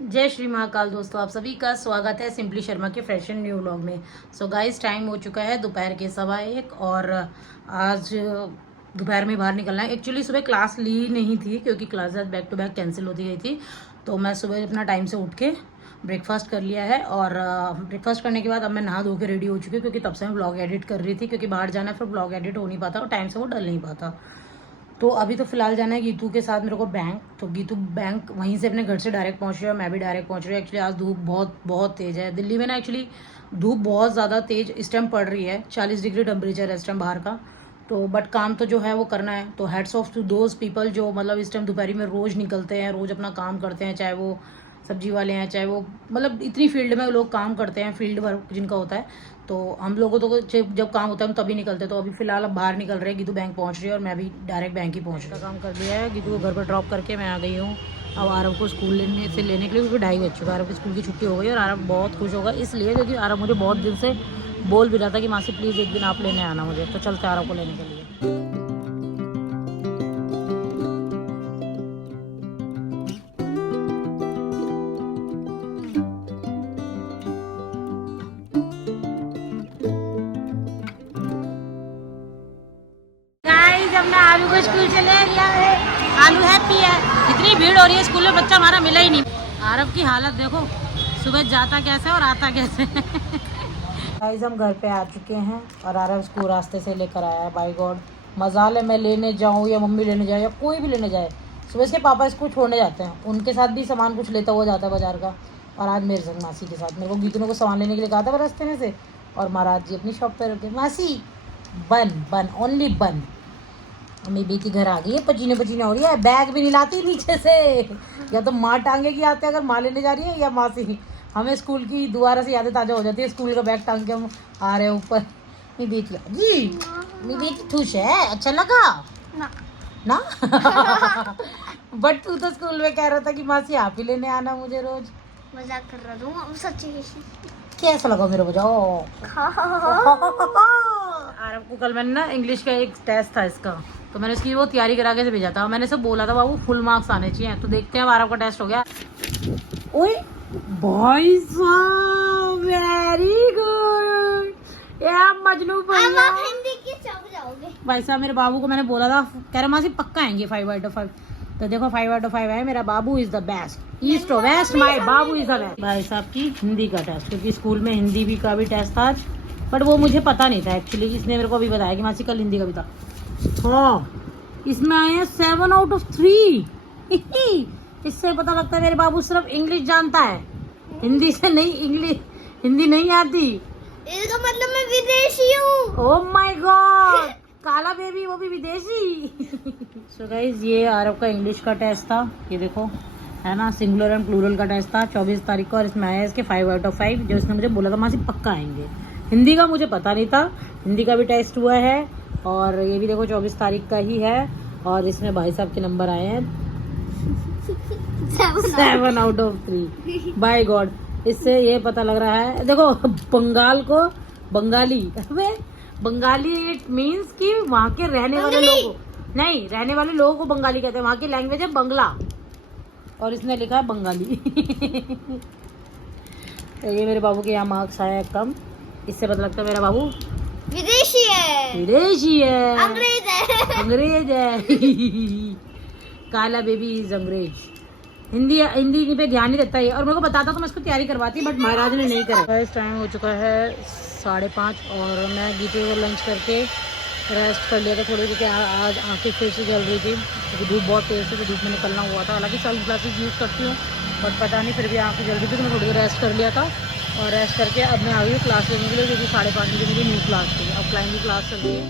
जय श्री महाकाल दोस्तों, आप सभी का स्वागत है सिंपली शर्मा के फैशन न्यू व्लॉग में। सो गाइस, टाइम हो चुका है दोपहर के 1:15 और आज दोपहर में बाहर निकलना है। एक्चुअली सुबह क्लास ली नहीं थी क्योंकि classes back to back cancel होती गई थी। तो मैं सुबह अपना टाइम से उठ के ब्रेकफास्ट कर लिया है और ब्रेकफास्ट करने के बाद अब मैं नहा धो के रेडी हो चुकी हूँ क्योंकि तब से मैं ब्लॉग एडिट कर रही थी क्योंकि बाहर जाना फिर ब्लॉग एडिट हो नहीं पाता और टाइम से वो डल नहीं पाता। तो अभी तो फिलहाल जाना है गीतू के साथ मेरे को बैंक। तो गीतू बैंक वहीं से अपने घर से डायरेक्ट पहुंच रहा है, मैं भी डायरेक्ट पहुंच रही हूँ। एक्चुअली आज धूप बहुत बहुत तेज़ है दिल्ली में ना। एक्चुअली धूप बहुत ज़्यादा तेज़ इस टाइम पड़ रही है, 40 डिग्री टेम्परेचर है इस टाइम बाहर का। तो बट काम तो जो है वो करना है। तो heads off to those people जो मतलब इस टाइम दोपहरी में रोज़ निकलते हैं, रोज़ अपना काम करते हैं, चाहे वो सब्जी वाले हैं, चाहे वो मतलब इतनी फील्ड में लोग काम करते हैं, फील्ड वर्क जिनका होता है। तो हम लोगों तो जब काम होता है हम तभी निकलते हैं। तो अभी फिलहाल अब बाहर निकल रहे हैं, गीतू बैंक पहुंच रही है और मैं भी डायरेक्ट बैंक ही पहुंच रही हूँ। काम कर लिया है, गीतू को घर पर ड्रॉप करके मैं आ गई हूँ। अब आरव को स्कूल लेने के लिए क्योंकि 2:30 बज चुका है। आरव की स्कूल की छुट्टी हो गई और आरव बहुत खुश होगा इसलिए क्योंकि आरव मुझे बहुत दिन से बोल भी रहा था कि मासी प्लीज़ एक दिन आप लेने आना मुझे। तो चलते आरव को लेने के लिए। जब मैं आलू को स्कूल से ले लिया है, आलू हैप्पी है। इतनी भीड़ हो रही है स्कूल में, बच्चा हमारा मिला ही नहीं। आरव की हालत देखो, सुबह जाता कैसे और आता कैसे। गाइस हम घर पे आ चुके हैं और आरव स्कूल रास्ते से लेकर आया है। बाय गॉड, मजाल है मैं लेने जाऊँ या मम्मी लेने जाए या कोई भी लेने जाए, सुबह से पापा इसको छोड़ने जाते हैं, उनके साथ भी सामान कुछ लेता हुआ जाता है बाजार का। और आज मेरे संग मासी के साथ मेरे को गीतू ने को सामान लेने के लिए कहा था रास्ते में से। और महाराज जी अपनी शॉप पे रुके। मासी बन बन ओनली बन। मेरी बेटी घर आ गई है, पसीने पसीने हो रही है, बैग भी नहीं लाती नीचे से। या तो माँ टांगे की आते अगर माँ लेने जा रही है या मासी। हमें स्कूल की दोबारा से यादें ताज़ा हो जाती है, स्कूल का बैग टांग के हम आ रहे हैं ऊपर। मेरी बेटी जी, मेरी बेटी खुश है, अच्छा लगा ना ना। बट तू तो स्कूल में कह रहा था कि मासी आप ही लेने आना मुझे रोज। मजाक कर रहा हूँ सच्ची। कैसा लगा मेरे को? जाओ। आरव को कल मैंने ना इंग्लिश का एक टेस्ट था इसका, तो मैंने इसकी वो तैयारी करा के भेजा था। मैंने सब बोला था बाबू फुल मार्क्स आने चाहिए। तो देखते हैं आरव का टेस्ट हो गया। ओए भाई साहब वेरी गुड यार, मजनू भैया। आप हिंदी की चौक जाओगे भाई साहब मेरे बाबू को मैंने बोला था, कह रहा मासी पक्का आएंगे 5/5। तो देखो 5/5 है। मेरा बाबू इज द बेस्ट, ईस्ट और वेस्ट माय बाबू इज द बेस्ट। भाई साहब की हिंदी का टेस्ट, क्योंकि स्कूल में हिंदी भी का भी टेस्ट था आज, बट वो मुझे पता नहीं था एक्चुअली। इसने मेरे को अभी बताया कि मासी कल हिंदी का भी था। हाँ, इसमें आए हैं 7/3। इससे पता लगता है मेरे बाबू सिर्फ इंग्लिश जानता है, हिंदी से नहीं। इंग्लिश हिंदी नहीं आती, इसका मतलब मैं विदेशी हूँ। ओह माय गॉड, काला बेबी वो भी विदेशी। सो गाइस ये आरव का इंग्लिश का टेस्ट था, ये देखो है ना, सिंगुलर एंड प्लूरल का टेस्ट था 24 तारीख को। और इसमें आया इसके 5/5 जो इसने मुझे बोला था मासी पक्का आएंगे। हिंदी का मुझे पता नहीं था, हिंदी का भी टेस्ट हुआ है और ये भी देखो 24 तारीख का ही है। और इसमें भाई साहब के नंबर आए हैं 7/3। बाय गॉड, इससे ये पता लग रहा है देखो बंगाल को बंगाली, बंगाली इट मीन्स कि वहाँ के रहने वाले लोगों, नहीं रहने वाले लोगों को बंगाली कहते हैं। वहाँ की लैंग्वेज है बंगला और इसने लिखा है बंगाली। तो ये मेरे बाबू के यहाँ मार्क्स आया कम, इससे पता लगता है मेरा बाबू विदेशी है, विदेशी है, अंग्रेज है, अंग्रेज है। काला बेबी इज अंग्रेज। हिंदी पे ध्यान नहीं देता है और मेरे को बताता तो मैं इसको तैयारी करवाती, बट महाराज ने नहीं करा। इस टाइम हो चुका है 5:30 और मैं गीते को लंच करके रेस्ट कर लिया था थोड़ी, क्योंकि आज आँखें फिर से जल रही थी क्योंकि धूप बहुत तेज़ थी तो धूप में निकलना हुआ था। हालांकि सन ग्लासेस यूज़ करती हूँ बट पता नहीं फिर भी आँखें जल रही थी तो मैं थोड़ी देर रेस्ट कर लिया था। और रेस्ट करके अब मैं आ गई हूँ क्लास लेने के लिए, क्योंकि 5:30 बजे मेरी न्यू क्लास थी। अब फ्लाइंग की क्लास चल रही है।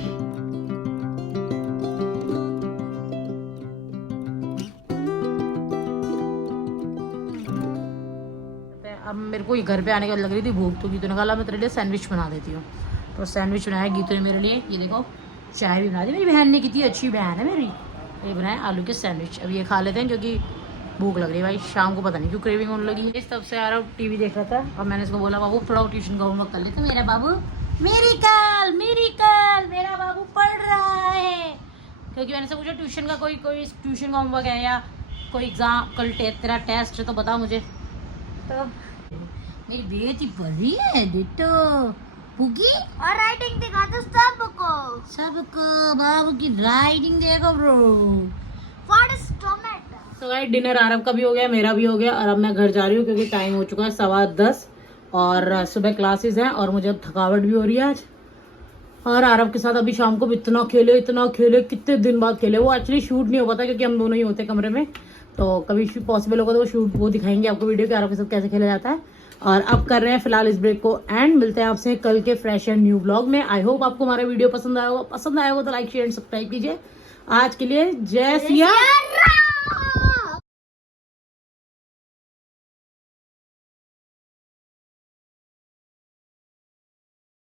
अब मेरे को घर पे आने के बाद लग रही थी भूख, तो गीतू ने कहा मैं तेरे लिए सैंडविच बना देती हूँ। तो सैंडविच बनाया गीतू ने मेरे लिए, ये देखो चाय भी बना दी मेरी बहन ने, कितनी अच्छी बहन है मेरी। ये बनाया आलू के सैंडविच, अब ये खा लेते हैं क्योंकि भूख लग रही है भाई, शाम को पता नहीं क्यों क्रेविंग होने लगी है। इस तब से आ रहा हूँ टीवी देख रहा था और मैंने इसको बोला बाबू थोड़ा ट्यूशन का होमवर्क कर लेते। मेरा बाबू मेरी कल मेरा बाबू पढ़ रहा है, क्योंकि मैंने से पूछा ट्यूशन का कोई ट्यूशन का होमवर्क है या कोई एग्जाम कल तेरा टेस्ट है तो बता मुझे। डिट्टो। मेरी बेटी पढ़ रही है डिट्टो। पुगी और राइटिंग दिखा दो सबको। सबको बाबू की राइटिंग देखो ब्रो। What is tomato? तो गाइस डिनर आरब का भी हो गया, मेरा भी हो गया और अब मैं घर जा रही हूँ क्योंकि टाइम हो चुका है 10:15 और सुबह क्लासेस हैं और मुझे अब थकावट भी हो रही है आज। और आरब के साथ अभी शाम को भी इतना खेले कितने दिन बाद खेले। वो एक्चुअली शूट नहीं हो पाता क्योंकि हम दोनों ही होते हैं कमरे में, तो कभी पॉसिबल होगा तो वो शूट वो दिखाएंगे आपको वीडियो के आरब के साथ कैसे खेला जाता है। और अब कर रहे हैं फिलहाल इस ब्रेक को एंड मिलते हैं आपसे कल के फ्रेश एंड न्यू ब्लॉग में। आई होप आपको हमारा वीडियो पसंद आया होगा तो लाइक शेयर एंड सब्सक्राइब कीजिए। आज के लिए जय सिया